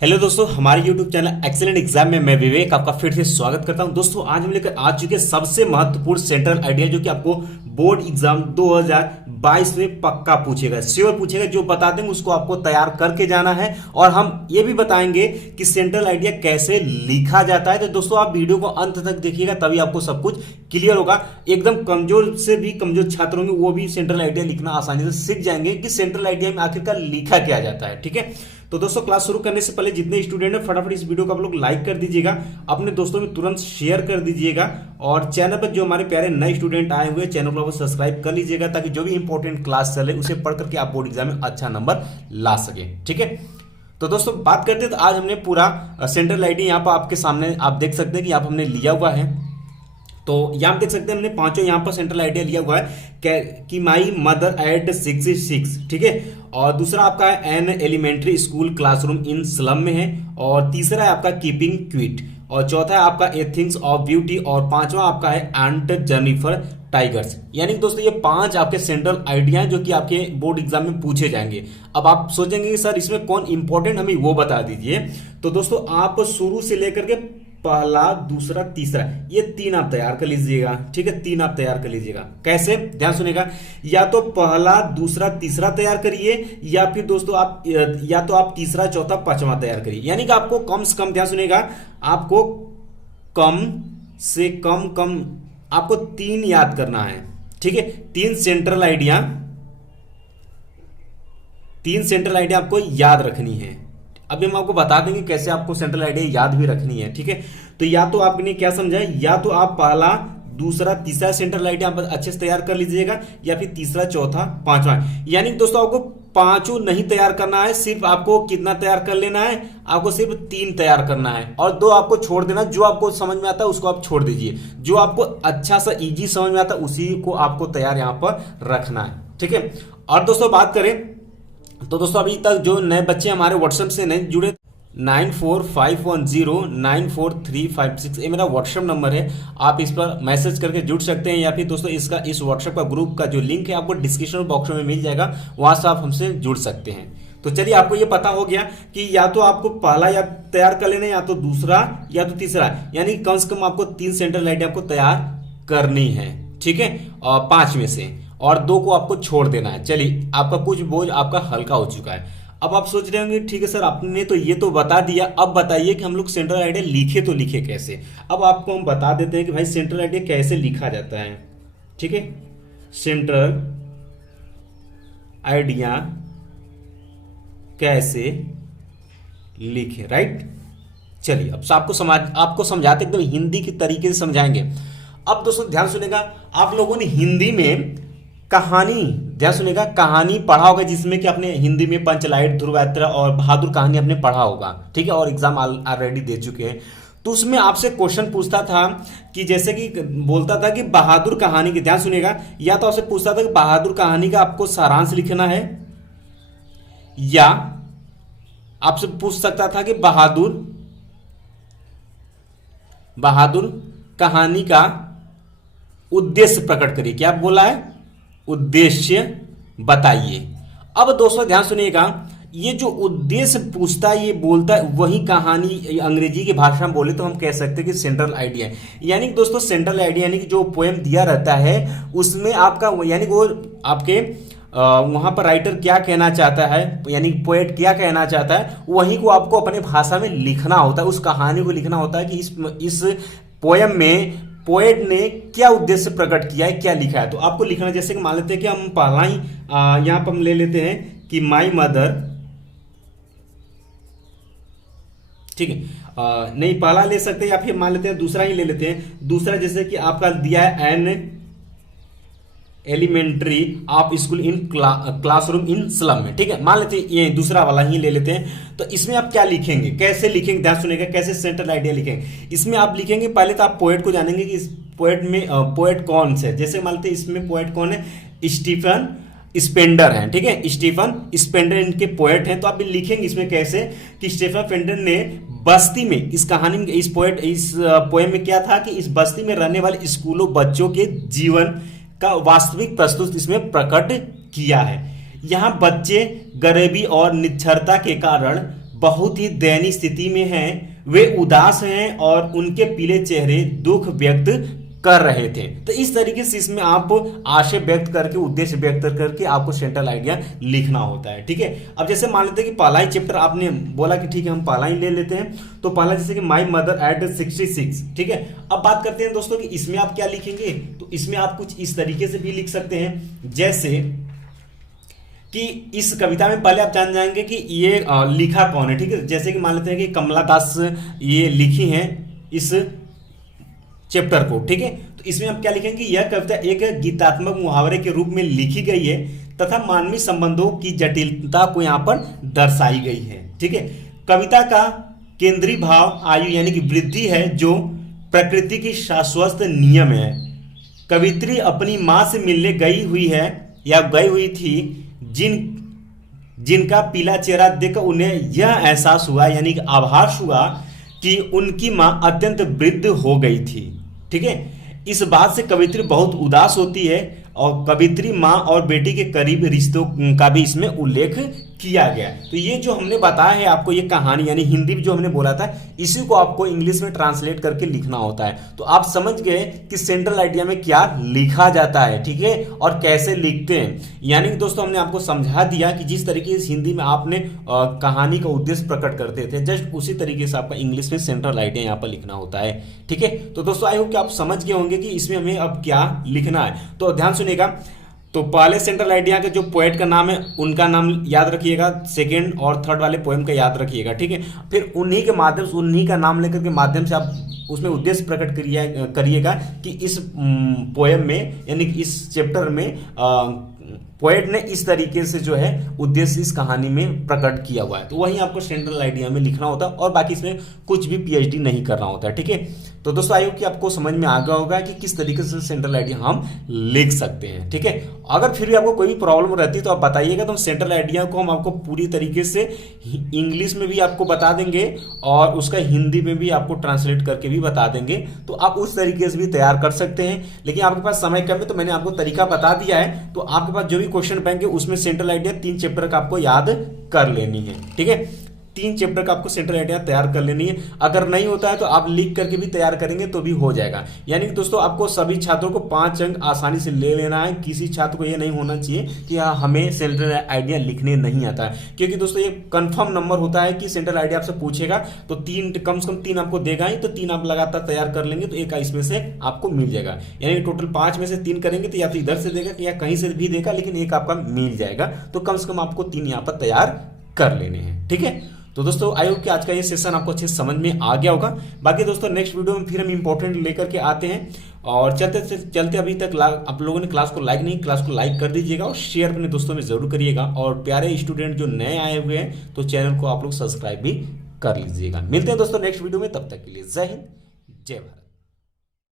Hello दोस्तों, हमारे YouTube channel excellent exam में मैं विवेक आपका फिर से स्वागत करता हूं। दोस्तों आज हम लेकर आ चुके हैं सबसे महत्वपूर्ण सेंट्रल आइडिया जो कि आपको बोर्ड एग्जाम 2022 में पक्का पूछेगा, श्योर पूछेगा। जो बता देंगे उसको आपको तैयार करके जाना है और हम ये भी बताएंगे कि सेंट्रल आइडिया कैसे लिखा जाता है। तो दोस्तों आप वीडियो को अंत तक देखिएगा, तभी आपको सब कुछ क्लियर होगा। एकदम कमजोर से भी कमजोर छात्र होंगे वो भी सेंट्रल आइडिया लिखना आसानी से सीख जाएंगे कि सेंट्रल आइडिया में आखिरकार लिखा क्या जाता है। ठीक है, तो दोस्तों क्लास शुरू करने से पहले जितने स्टूडेंट हैं फटाफट इस वीडियो को आप लोग लाइक कर दीजिएगा, अपने दोस्तों में तुरंत शेयर कर दीजिएगा और चैनल पर जो हमारे प्यारे नए स्टूडेंट आए हुए चैनल को सब्सक्राइब कर लीजिएगा ताकि जो भी इंपॉर्टेंट क्लास चले उसे पढ़ करके आप बोर्ड एग्जाम में अच्छा नंबर ला सके। ठीक है, तो दोस्तों बात करते हैं। तो आज हमने पूरा सेंट्रल आइडिया यहाँ पर आपके सामने आप देख सकते हैं कि यहाँ पर हमने लिया हुआ है। तो यहाँ देख सकते हैं हमने पांचों यहाँ पर सेंट्रल आइडिया लिया हुआ है कि माई मदर एट 66। ठीक है, और दूसरा आपका an elementary school classroom in slum में है, और तीसरा है आपका कीपिंग क्विट, और चौथा है आपका ए थिंग्स ऑफ ब्यूटी, और पांचवा आपका है आंट जेनिफर टाइगर्स। यानी दोस्तों ये पांच आपके सेंट्रल आइडिया हैं जो कि आपके बोर्ड एग्जाम में पूछे जाएंगे। अब आप सोचेंगे कि सर इसमें कौन इंपॉर्टेंट, हमें वो बता दीजिए। तो दोस्तों आप शुरू से लेकर के पहला दूसरा तीसरा ये तीन आप तैयार कर लीजिएगा। ठीक है, तीन आप तैयार कर लीजिएगा। कैसे, ध्यान सुनेगा। या तो पहला दूसरा तीसरा तैयार करिए, या फिर दोस्तों आप या तो आप तीसरा चौथा पांचवा तैयार करिए। यानी कि आपको कम से कम, ध्यान सुनेगा, आपको कम से कम आपको तीन याद करना है। ठीक है, तीन सेंट्रल आइडिया आपको याद रखनी है। अभी हम आपको बता देंगे कैसे आपको सेंट्रल आइडिया याद भी रखनी है। ठीक है, तो या तो आपने क्या समझा, या तो आप पहला दूसरा तीसरा सेंट्रल आइडिया आप अच्छे से तैयार कर लीजिएगा, या फिर तीसरा चौथा पांचवा। यानी दोस्तों आपको पांचों नहीं तैयार करना है, सिर्फ आपको कितना तैयार कर लेना है, आपको सिर्फ तीन तैयार करना है और दो आपको छोड़ देना। जो आपको समझ में आता है उसको आप छोड़ दीजिए, जो आपको अच्छा सा इजी समझ में आता है उसी को आपको तैयार यहां पर रखना है। ठीक है, और दोस्तों बात करें तो दोस्तों अभी तक जो नए बच्चे हमारे व्हाट्सएप से नहीं जुड़े, 9451094356 ये मेरा व्हाट्सएप नंबर है। आप इस पर मैसेज करके जुड़ सकते हैं, या फिर दोस्तों इस व्हाट्सएप का ग्रुप का जो लिंक है आपको डिस्क्रिप्शन बॉक्स में मिल जाएगा, वहां से आप हमसे जुड़ सकते हैं। तो चलिए आपको ये पता हो गया कि या तो आपको पहला या तैयार कर लेना है, या तो दूसरा या तो तीसरा। यानी कम से कम आपको तीन सेंट्रल आइडिया आपको तैयार करनी है। ठीक है, और पांच में से और दो को आपको छोड़ देना है। चलिए आपका कुछ बोझ आपका हल्का हो चुका है। अब आप सोच रहे होंगे ठीक है सर आपने तो ये तो बता दिया, अब बताइए कि हम लोग सेंट्रल आइडिया लिखे तो लिखे कैसे। अब आपको हम बता देते हैं कि भाई सेंट्रल आइडिया कैसे लिखा जाता है। ठीक है, सेंट्रल आइडिया कैसे लिखे, राइट। चलिए अब आपको समझाते एकदम हिंदी के तरीके से समझाएंगे। अब दोस्तों ध्यान सुनेगा, आप लोगों ने हिंदी में कहानी, ध्यान सुनेगा, कहानी पढ़ा होगा जिसमें कि आपने हिंदी में पंचलाइट, ध्रुव यात्रा और बहादुर कहानी आपने पढ़ा होगा। ठीक है, और एग्जाम ऑलरेडी दे चुके हैं। तो उसमें आपसे क्वेश्चन पूछता था कि जैसे कि बोलता था कि बहादुर कहानी की, ध्यान सुनेगा, या तो आपसे पूछता था कि बहादुर कहानी का आपको सारांश लिखना है, या आपसे पूछ सकता था कि बहादुर कहानी का उद्देश्य प्रकट करिए। क्या बोला है, उद्देश्य बताइए। अब दोस्तों ध्यान सुनिएगा, ये जो उद्देश्य पूछता है, ये बोलता है वही कहानी अंग्रेजी की भाषा में बोले तो हम कह सकते हैं कि सेंट्रल आइडिया है। यानी कि दोस्तों सेंट्रल आइडिया यानी कि जो पोएम दिया रहता है उसमें आपका यानी वो आपके वहां पर राइटर क्या कहना चाहता है, यानी पोएट क्या कहना चाहता है, वही को आपको अपने भाषा में लिखना होता है। उस कहानी को लिखना होता है कि इस पोएम में पोएट ने क्या उद्देश्य प्रकट किया है, क्या लिखा है। तो आपको लिखना, जैसे कि मान लेते हैं कि हम पहला ही यहां पर हम ले लेते हैं कि माई मदर। ठीक है, नहीं पहला ले सकते हैं, या फिर मान लेते हैं दूसरा ही ले लेते हैं। दूसरा जैसे कि आपका दिया है an elementary of school in classroom in slum में। ठीक है, मान लेते हैं ये दूसरा वाला ही ले लेते हैं। तो इसमें आप क्या लिखेंगे, कैसे लिखेंगे, ध्यान सुनेगा, कैसे सेंट्रल आइडिया लिखेंगे। इसमें आप लिखेंगे, पहले तो आप पोएट को जानेंगे कि इस पोएट में पोएट कौन से, जैसे मान लेते हैं इसमें पोएट कौन है, स्टीफन स्पेंडर है। ठीक है, स्टीफन स्पेंडर इनके पोएट हैं। तो आप लिखेंगे इसमें कैसे कि स्टीफन स्पेंडर ने बस्ती में, इस कहानी में, इस पोएम में क्या था कि इस बस्ती में रहने वाले स्कूलों बच्चों के जीवन का वास्तविक प्रस्तुत इसमें प्रकट किया है। यहाँ बच्चे गरीबी और निरक्षरता के कारण बहुत ही दयनीय स्थिति में हैं, वे उदास हैं और उनके पीले चेहरे दुख व्यक्त कर रहे थे। तो इस तरीके से इसमें आप आशय व्यक्त करके, उद्देश्य व्यक्त करके आपको सेंट्रल आइडिया लिखना होता है। ठीक है, अब जैसे मान लेते हैं कि पहला ही चैप्टर आपने बोला कि ठीक है हम पहला ही ले लेते हैं, तो पहला जैसे कि माई मदर एट 66। ठीक है, अब बात करते हैं दोस्तों कि इसमें आप क्या लिखेंगे। तो इसमें आप कुछ इस तरीके से भी लिख सकते हैं, जैसे कि इस कविता में पहले आप जान जाएंगे कि ये लिखा कौन है। ठीक है, जैसे कि मान लेते हैं कि कमला दास ये लिखी हैं इस चैप्टर को। ठीक है, तो इसमें आप क्या लिखेंगे, यह कविता एक गीतात्मक मुहावरे के रूप में लिखी गई है तथा मानवीय संबंधों की जटिलता को यहाँ पर दर्शाई गई है। ठीक है, कविता का केंद्रीय भाव आयु यानी कि वृद्धि है, जो प्रकृति की शाश्वत नियम है। कवित्री अपनी माँ से मिलने गई हुई है या गई हुई थी, जिनका पीला चेहरा देखकर उन्हें यह एहसास हुआ यानी कि आभास हुआ कि उनकी मां अत्यंत वृद्ध हो गई थी। ठीक है, इस बात से कवित्री बहुत उदास होती है और कवित्री माँ और बेटी के करीब रिश्तों का भी इसमें उल्लेख किया गया। तो ये जो हमने बताया है आपको, ये कहानी यानी हिंदी में जो हमने बोला था, इसी को आपको इंग्लिश में ट्रांसलेट करके लिखना होता है। तो आप समझ गए कि सेंट्रल आइडिया में क्या लिखा जाता है। ठीक है, और कैसे लिखते हैं। यानी कि दोस्तों हमने आपको समझा दिया कि जिस तरीके से हिंदी में आपने कहानी का उद्देश्य प्रकट करते थे, जस्ट उसी तरीके से आपका इंग्लिश में सेंट्रल आइडिया यहाँ पर लिखना होता है। ठीक है, तो दोस्तों आई होप कि आप समझ गए होंगे कि इसमें हमें अब क्या लिखना है। तो ध्यान सुनिएगा, तो पहले सेंट्रल आइडिया के जो पोएट का नाम है उनका नाम याद रखिएगा, सेकंड और थर्ड वाले पोएम का याद रखिएगा। ठीक है, फिर उन्हीं के माध्यम से, उन्हीं का नाम लेकर के माध्यम से आप उसमें उद्देश्य प्रकट करिएगा कि इस पोएम में यानी कि इस चैप्टर में पोएट ने इस तरीके से जो है उद्देश्य इस कहानी में प्रकट किया हुआ है। तो वही आपको सेंट्रल आइडिया में लिखना होता है और बाकी इसमें कुछ भी पीएचडी नहीं करना होता है। ठीक है, तो दोस्तों आई होप कि आपको समझ में आ गया होगा कि किस तरीके से सेंट्रल आइडिया हम लिख सकते हैं। ठीक है, अगर फिर भी आपको कोई भी प्रॉब्लम रहती है तो आप बताइएगा, तो सेंट्रल आइडिया को हम आपको पूरी तरीके से इंग्लिश में भी आपको बता देंगे और उसका हिंदी में भी आपको ट्रांसलेट करके भी बता देंगे। तो आप उस तरीके से भी तैयार कर सकते हैं, लेकिन आपके पास समय कम है तो मैंने आपको तरीका बता दिया है। तो आपके पास जो भी क्वेश्चन बैंक है उसमें सेंट्रल आइडिया 3 चैप्टर का आपको याद कर लेनी है। ठीक है, 3 चैप्टर का आपको सेंट्रल आइडिया तैयार कर लेनी है। अगर नहीं होता है तो आप लिख करके भी तैयार करेंगे तो भी हो जाएगा। यानी कि दोस्तों आपको सभी छात्रों को 5 अंक आसानी से ले लेना है। किसी छात्र को ये नहीं होना चाहिए कि हाँ हमें सेंट्रल आइडिया लिखने नहीं आता है, क्योंकि दोस्तों ये कंफर्म नंबर होता है कि सेंट्रल आइडिया आपसे पूछेगा तो 3 कम से कम 3 आपको देगा ही, तो 3 आप लगातार तैयार कर लेंगे तो एक इसमें से आपको मिल जाएगा। यानी टोटल 5 में से 3 करेंगे तो या तो इधर से देगा या कहीं से भी देगा, लेकिन एक आपका मिल जाएगा। तो कम से कम आपको 3 यहाँ पर तैयार कर लेने हैं। ठीक है, तो दोस्तों आई होप कि आज का ये सेशन आपको अच्छे समझ में आ गया होगा। बाकी दोस्तों नेक्स्ट वीडियो में फिर हम इंपॉर्टेंट लेकर के आते हैं। और चलते अभी तक आप लोगों ने क्लास को लाइक नहीं, क्लास को लाइक कर दीजिएगा और शेयर अपने दोस्तों में जरूर करिएगा। और प्यारे स्टूडेंट जो नए आए हुए हैं तो चैनल को आप लोग सब्सक्राइब भी कर लीजिएगा। मिलते हैं दोस्तों नेक्स्ट वीडियो में, तब तक के लिए जय हिंद, जय भारत।